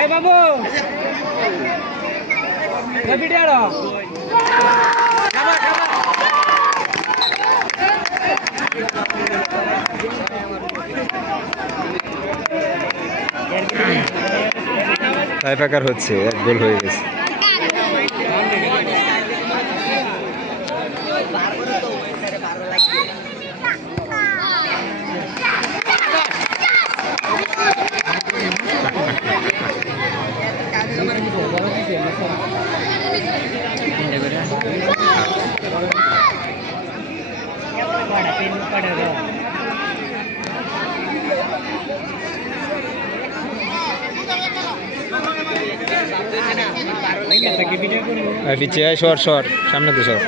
এই বাবু video tie breaker হচ্ছে, এক গোল হয়ে গেছে। পিছিয়ে আয়, সর সর, সামনে তো সর।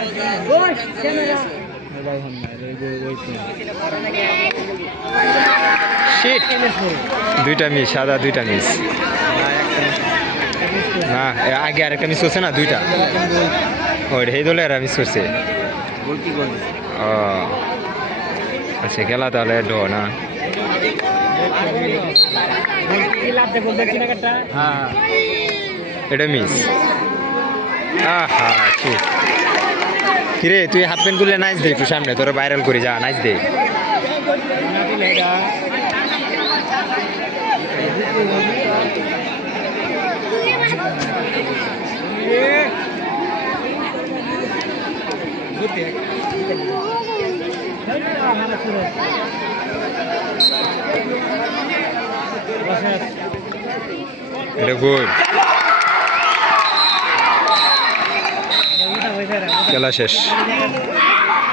দুইটা মিস, সাদা দুইটা মিস। না আগে আরেকটা মিস করছে না, দুইটা। ওই এই দলে এরা মিস করছে। ও আচ্ছা, খেলা তাহলে ডো না। এটা মিস। কিরে তুই হাফ প্যান্ট খুললে নাইস দে একটু সামনে, তোরা ভাইরাল করে যা, নাইস দে। এটা গুড, খেলা শেষ।